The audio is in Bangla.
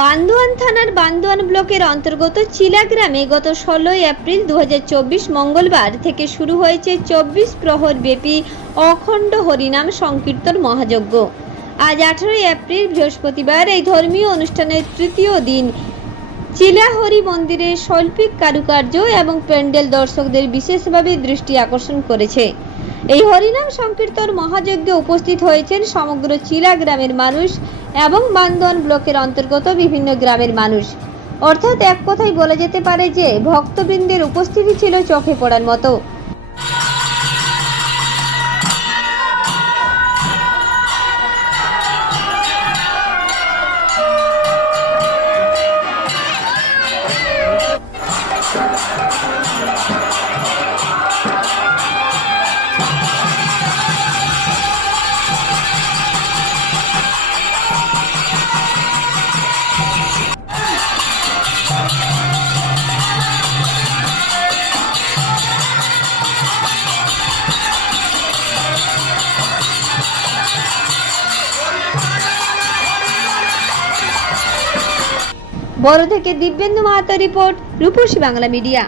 বান্দোয়ান থানার বান্দোয়ান ব্লকের অন্তর্গত চিলা গ্রামে গত ষোলোই এপ্রিল দু হাজার চব্বিশ মঙ্গলবার থেকে শুরু হয়েছে চব্বিশ প্রহর ব্যাপী অখণ্ড হরিনাম সংকীর্তন মহাযজ্ঞ। আজ আঠারোই এপ্রিল বৃহস্পতিবার এই ধর্মীয় অনুষ্ঠানের তৃতীয় দিন। চিলাহরি মন্দিরে শৈল্পিক কারুকার্য এবং প্যান্ডেল দর্শকদের বিশেষভাবে দৃষ্টি আকর্ষণ করেছে। এই হরিনাম সংকীর্তন মহাযজ্ঞে উপস্থিত হয়েছেন সমগ্র চিলা গ্রামের মানুষ এবং বান্দোয়ান ব্লকের অন্তর্গত বিভিন্ন গ্রামের মানুষ। অর্থাৎ এক কথাই বলা যেতে পারে যে, ভক্তবৃন্দের উপস্থিতি ছিল চোখে পড়ার মতো। বড় থেকে দিব্যেন্দু মাহাতো রিপোর্ট রূপসী বাংলা মিডিয়া।